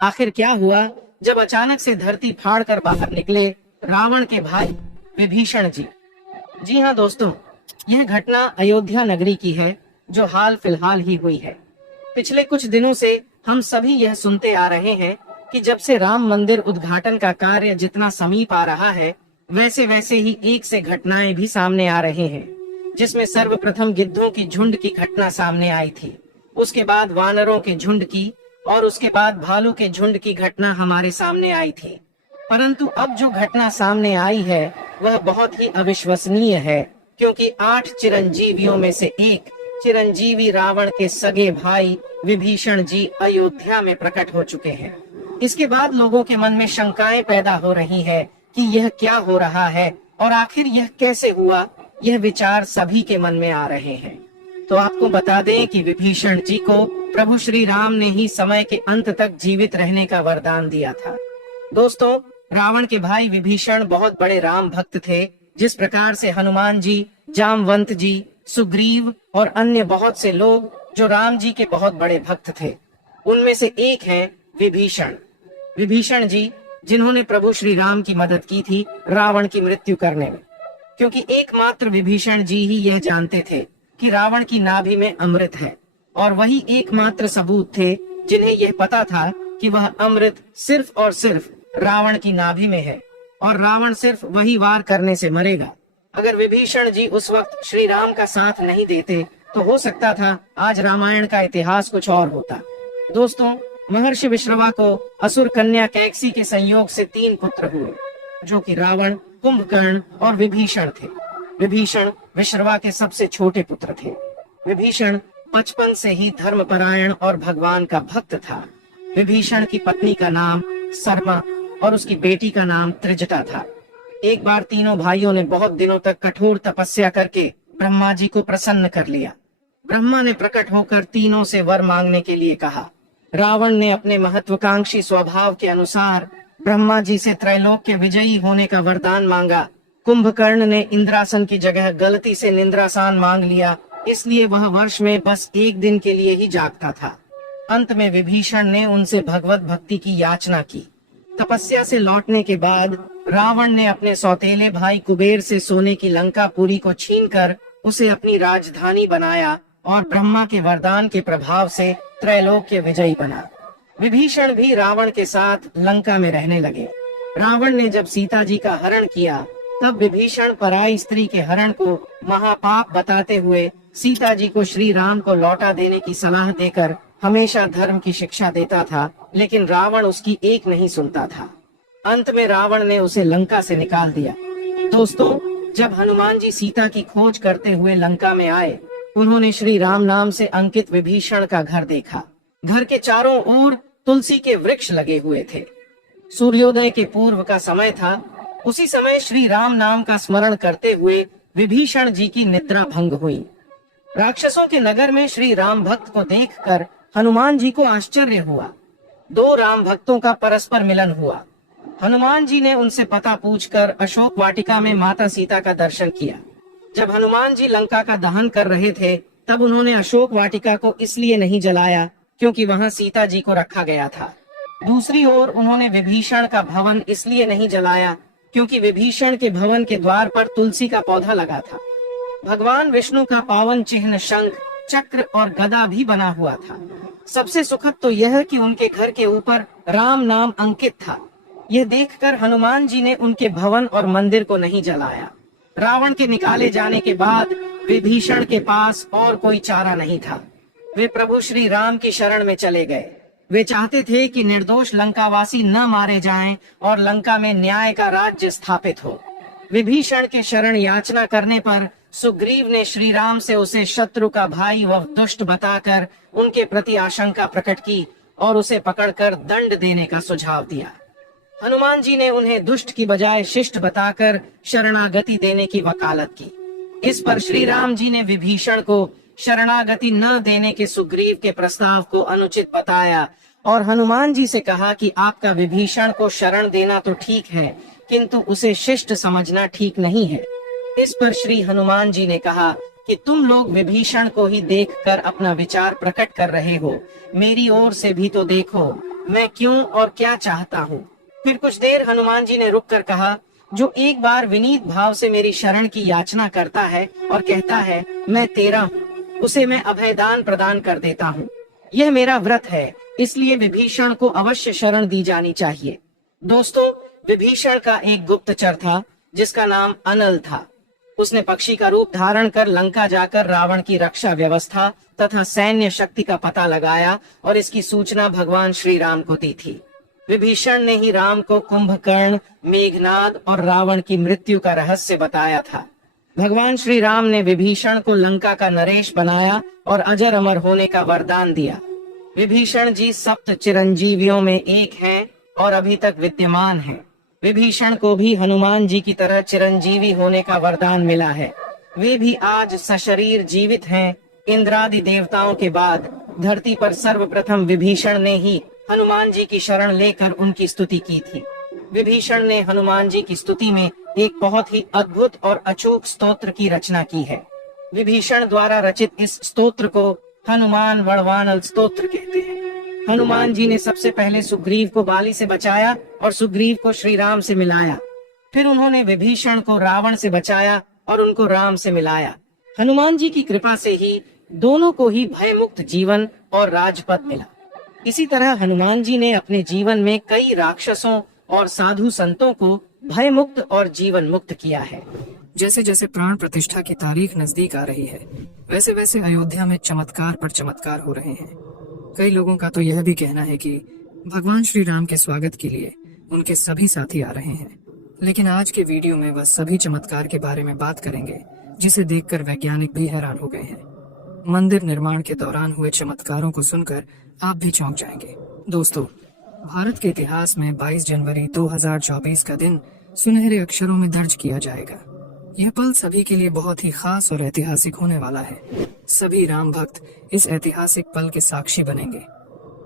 आखिर क्या हुआ जब अचानक से धरती फाड़कर बाहर निकले रावण के भाई विभीषण जी। जी हाँ दोस्तों, यह घटना अयोध्या नगरी की है जो हाल फिलहाल ही हुई है। पिछले कुछ दिनों से हम सभी यह सुनते आ रहे हैं कि जब से राम मंदिर उद्घाटन का कार्य जितना समीप आ रहा है, वैसे वैसे ही एक से घटनाएं भी सामने आ रहे हैं, जिसमें सर्वप्रथम गिद्धों की झुंड की घटना सामने आई थी, उसके बाद वानरों के झुंड की, और उसके बाद भालू के झुंड की घटना हमारे सामने आई थी। परंतु अब जो घटना सामने आई है वह बहुत ही अविश्वसनीय है, क्योंकि 8 चिरंजीवियों में से एक चिरंजीवी रावण के सगे भाई विभीषण जी अयोध्या में प्रकट हो चुके हैं। इसके बाद लोगों के मन में शंकाएं पैदा हो रही है कि यह क्या हो रहा है और आखिर यह कैसे हुआ। यह विचार सभी के मन में आ रहे हैं। तो आपको बता दें कि विभीषण जी को प्रभु श्री राम ने ही समय के अंत तक जीवित रहने का वरदान दिया था। दोस्तों, रावण के भाई विभीषण बहुत बड़े राम भक्त थे। जिस प्रकार से हनुमान जी, जामवंत जी, सुग्रीव और अन्य बहुत से लोग जो राम जी के बहुत बड़े भक्त थे, उनमें से एक है विभीषण। विभीषण जी जिन्होंने प्रभु श्री राम की मदद की थी रावण की मृत्यु करने में, क्योंकि एकमात्र विभीषण जी ही यह जानते थे कि रावण की नाभि में अमृत है, और वही एकमात्र सबूत थे जिन्हें यह पता था कि वह अमृत सिर्फ और सिर्फ रावण की नाभि में है, और रावण सिर्फ वही वार करने से मरेगा। अगर विभीषण जी उस वक्त श्री राम का साथ नहीं देते तो हो सकता था आज रामायण का इतिहास कुछ और होता। दोस्तों, महर्षि विश्रवा को असुर कन्या कैकसी के संयोग से 3 पुत्र हुए, जो कि रावण, कुंभकर्ण और विभीषण थे। विभीषण विश्रवा के सबसे छोटे पुत्र थे। विभीषण बचपन से ही धर्मपरायण और भगवान का भक्त था। विभीषण की पत्नी का नाम सरमा और उसकी बेटी का नाम त्रिजटा था। एक बार तीनों भाइयों ने बहुत दिनों तक कठोर तपस्या करके ब्रह्मा जी को प्रसन्न कर लिया। ब्रह्मा ने प्रकट होकर तीनों से वर मांगने के लिए कहा। रावण ने अपने महत्वाकांक्षी स्वभाव के अनुसार ब्रह्मा जी से त्रैलोक के विजयी होने का वरदान मांगा। कुंभकर्ण ने इंद्रासन की जगह गलती से निंद्रासन मांग लिया, इसलिए वह वर्ष में बस 1 दिन के लिए ही जागता था। अंत में विभीषण ने उनसे भगवत भक्ति की याचना की। तपस्या से लौटने के बाद रावण ने अपने सौतेले भाई कुबेर से सोने की लंकापुरी को छीनकर उसे अपनी राजधानी बनाया और ब्रह्मा के वरदान के प्रभाव से त्रैलोक के विजयी बना। विभीषण भी रावण के साथ लंका में रहने लगे। रावण ने जब सीता जी का हरण किया, तब विभीषण पराई स्त्री के हरण को महापाप बताते हुए सीता जी को श्री राम को लौटा देने की सलाह देकर हमेशा धर्म की शिक्षा देता था, लेकिन रावण उसकी एक नहीं सुनता था। अंत में रावण ने उसे लंका से निकाल दिया। दोस्तों, जब हनुमान जी सीता की खोज करते हुए लंका में आए, उन्होंने श्री राम नाम से अंकित विभीषण का घर देखा। घर के चारों ओर तुलसी के वृक्ष लगे हुए थे। सूर्योदय के पूर्व का समय था। उसी समय श्री राम नाम का स्मरण करते हुए विभीषण जी की निद्रा भंग हुई। राक्षसों के नगर में श्री राम भक्त को देखकर हनुमान जी को आश्चर्य हुआ। 2 राम भक्तों का परस्पर मिलन हुआ। हनुमान जी ने उनसे पता पूछकर अशोक वाटिका में माता सीता का दर्शन किया। जब हनुमान जी लंका का दहन कर रहे थे, तब उन्होंने अशोक वाटिका को इसलिए नहीं जलाया क्योंकि वहां सीता जी को रखा गया था। दूसरी ओर उन्होंने विभीषण का भवन इसलिए नहीं जलाया क्योंकि विभीषण के भवन के द्वार पर तुलसी का पौधा लगा था। भगवान विष्णु का पावन चिन्ह शंख, चक्र और गदा भी बना हुआ था। सबसे सुखद तो यह कि उनके घर के ऊपर राम नाम अंकित था। यह देखकर हनुमान जी ने उनके भवन और मंदिर को नहीं जलाया। रावण के निकाले जाने के बाद विभीषण के पास और कोई चारा नहीं था। वे प्रभु श्री राम की शरण में चले गए। वे चाहते थे कि निर्दोष लंकावासी न मारे जाएं और लंका में न्याय का राज्य स्थापित हो। विभीषण के शरण याचना करने पर सुग्रीव ने श्री राम से उसे शत्रु का भाई व दुष्ट बताकर उनके प्रति आशंका प्रकट की और उसे पकड़कर दंड देने का सुझाव दिया। हनुमान जी ने उन्हें दुष्ट की बजाय शिष्ट बताकर शरणागति देने की वकालत की। इस पर श्री राम जी ने विभीषण को शरणागति न देने के सुग्रीव के प्रस्ताव को अनुचित बताया और हनुमान जी से कहा कि आपका विभीषण को शरण देना तो ठीक है, किंतु उसे शिष्ट समझना ठीक नहीं है। इस पर श्री हनुमान जी ने कहा कि तुम लोग विभीषण को ही देखकर अपना विचार प्रकट कर रहे हो, मेरी ओर से भी तो देखो। मैं क्यों और क्या चाहता हूँ। फिर कुछ देर हनुमान जी ने रुककर कहा, जो एक बार विनीत भाव से मेरी शरण की याचना करता है और कहता है मैं तेरा हूँ, उसे मैं अभयदान प्रदान कर देता हूँ। यह मेरा व्रत है, इसलिए विभीषण को अवश्य शरण दी जानी चाहिए। दोस्तों, विभीषण का एक गुप्तचर था जिसका नाम अनल था। उसने पक्षी का रूप धारण कर लंका जाकर रावण की रक्षा व्यवस्था तथा सैन्य शक्ति का पता लगाया और इसकी सूचना भगवान श्री राम को दी थी। विभीषण ने ही राम को कुंभकर्ण, मेघनाद और रावण की मृत्यु का रहस्य बताया था। भगवान श्री राम ने विभीषण को लंका का नरेश बनाया और अजर अमर होने का वरदान दिया। विभीषण जी सप्त चिरंजीवियों में एक हैं और अभी तक विद्यमान हैं। विभीषण को भी हनुमान जी की तरह चिरंजीवी होने का वरदान मिला है। वे भी आज सशरीर जीवित हैं। इंद्रादि देवताओं के बाद धरती पर सर्वप्रथम विभीषण ने ही हनुमान जी की शरण लेकर उनकी स्तुति की थी। विभीषण ने हनुमान जी की स्तुति में एक बहुत ही अद्भुत और अचूक स्तोत्र की रचना की है। विभीषण द्वारा रचित इस स्तोत्र को हनुमान वड़वानल स्तोत्र कहते हैं। हनुमान जी ने सबसे पहले सुग्रीव को बाली से बचाया और सुग्रीव को श्री राम से मिलाया। फिर उन्होंने विभीषण को रावण से बचाया और उनको राम से मिलाया। हनुमान जी की कृपा से ही दोनों को ही भयमुक्त जीवन और राजपद मिला। इसी तरह हनुमान जी ने अपने जीवन में कई राक्षसों और साधु संतों को भय मुक्त और जीवन मुक्त किया है। जैसे जैसे प्राण प्रतिष्ठा की तारीख नजदीक आ रही है, वैसे वैसे अयोध्या में चमत्कार पर चमत्कार हो रहे हैं। कई लोगों का तो यह भी कहना है कि भगवान श्री राम के स्वागत के लिए उनके सभी साथी आ रहे हैं। लेकिन आज के वीडियो में वह सभी चमत्कार के बारे में बात करेंगे जिसे देखकर वैज्ञानिक भी हैरान हो गए हैं। मंदिर निर्माण के दौरान हुए चमत्कारों को सुनकर आप भी चौंक जाएंगे। दोस्तों, भारत के इतिहास में 22 जनवरी 2024 का दिन सुनहरे अक्षरों में दर्ज किया जाएगा। यह पल सभी के लिए बहुत ही खास और ऐतिहासिक होने वाला है। सभी राम भक्त इस ऐतिहासिक पल के साक्षी बनेंगे।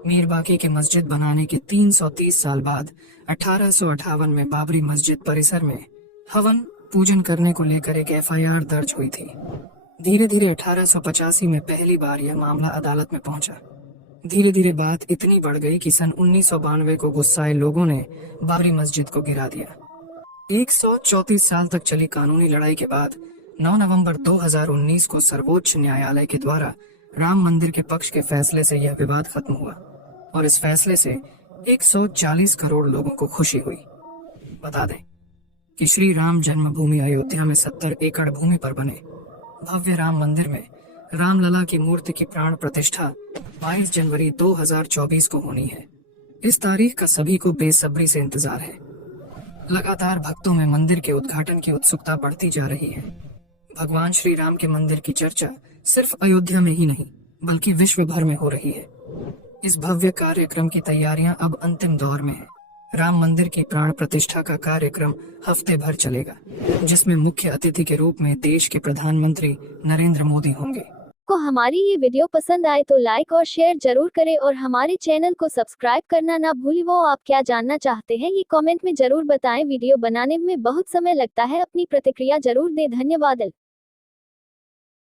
मीर बाकी के मस्जिद बनाने के 330 साल बाद 1858 में बाबरी मस्जिद परिसर में हवन पूजन करने को लेकर एक FIR दर्ज हुई थी। धीरे धीरे 1885 में पहली बार यह मामला अदालत में पहुंचा। धीरे धीरे बात इतनी बढ़ गई कि सन 1992 को गुस्साए लोगों ने बाबरी मस्जिद को गिरा दिया। 134 साल तक चली कानूनी लड़ाई के बाद 9 नवंबर 2019 को सर्वोच्च न्यायालय के द्वारा राम मंदिर के पक्ष के फैसले से यह विवाद खत्म हुआ और इस फैसले से 140 करोड़ लोगों को खुशी हुई। बता दें कि श्री राम जन्मभूमि अयोध्या में 70 एकड़ भूमि पर बने भव्य राम मंदिर में रामलला की मूर्ति की प्राण प्रतिष्ठा 22 जनवरी 2024 को होनी है। इस तारीख का सभी को बेसब्री से इंतजार है। लगातार भक्तों में मंदिर के उद्घाटन की उत्सुकता बढ़ती जा रही है। भगवान श्री राम के मंदिर की चर्चा सिर्फ अयोध्या में ही नहीं बल्कि विश्व भर में हो रही है। इस भव्य कार्यक्रम की तैयारियां अब अंतिम दौर में है। राम मंदिर की प्राण प्रतिष्ठा का कार्यक्रम हफ्ते भर चलेगा, जिसमें मुख्य अतिथि के रूप में देश के प्रधानमंत्री नरेंद्र मोदी होंगे। को हमारी ये वीडियो पसंद आए तो लाइक और शेयर जरूर करें और हमारे चैनल को सब्सक्राइब करना ना भूलें। वो आप क्या जानना चाहते हैं ये कमेंट में जरूर बताएं। वीडियो बनाने में बहुत समय लगता है, अपनी प्रतिक्रिया जरूर दें। धन्यवाद।